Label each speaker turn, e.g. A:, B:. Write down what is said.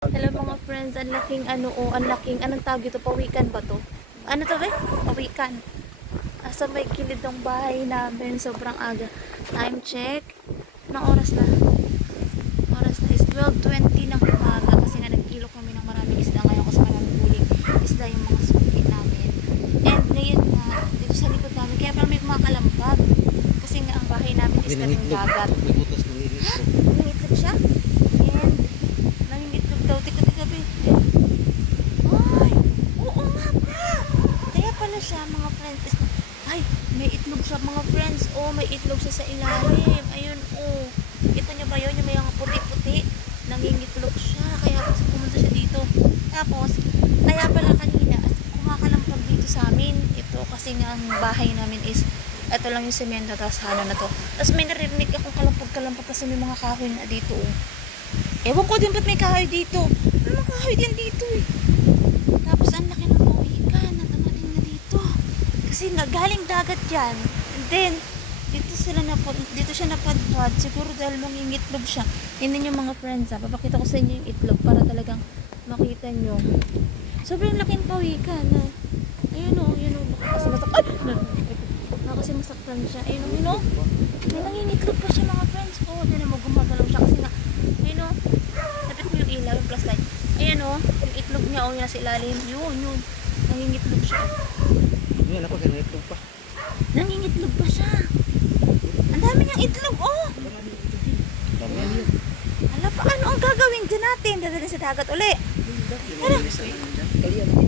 A: Hello mga friends, ang laking ano o, ang laking, anong tawag ito? Pawikan ba to? Ano to ba? Pawikan. Asa may kilid ng bahay namin, sobrang aga. Time check. Anong oras na? Oras na is 12.20 ng umaga kasi nga nag-ilo kami ng maraming isda ngayon kasi maraming huling isda yung mga suki namin. And ngayon nga, dito sa likod namin, kaya parang may kumakalambag. Kasi nga ang bahay namin is kaming dagat.
B: May butas ng itlog.
A: Nangitlog siya. And, nangingitlog daw. Tika, tika, be. Ay, oo nga pa. Kaya pala siya, mga friends. Is, ay, may itlog siya, mga friends. Oh, may itlog siya sa ilalim. Ayun, oh. Kita niyo ba yun? Yung may mga puti-puti. Nangingitlog siya. Kaya pumunta siya dito. Tapos, kaya pala kanina, kumakalampag dito sa amin. Ito, kasi nga ang bahay namin is ito lang yung semento, tapos halo na to. Tapos may narinig akong kalampag-kalampag kasi may mga kahoy na dito. Oh. Ewan ko din ba't may kahoy dito. May mga kahoy din dito eh. Tapos ang laki ng pawikan na dumating na dito. Kasi nga galing dagat yan. And then, dito sila na dito siya napadpad. Siguro dahil mangingitlog siya. Hindi yung mga friends ha. Papakita ko sa inyo yung itlog para talagang makita nyo. Sobrang laking pawikan na. Ayun o, yun o. Kasi natak... Ay! Kasi masaktan siya. Ayun o, yun o. May nangingitlog pa siya mga friends ko. Oh, Tinan mo, gumagalaw siya kasi nga, ayun o. Lapit mo yung ilaw, yung flashlight. Ayan o, yung itlog niya o, yung nasa ilalim. Yun, yun. Nangingitlog siya.
B: Yan ako, ganun itlog pa.
A: Nangingitlog pa siya. Ang dami niyang itlog, oh.
B: Dami yan.
A: Ala, paano ang gagawin din natin? Dadalhin sa dagat uli.
B: Kaya
A: Ha?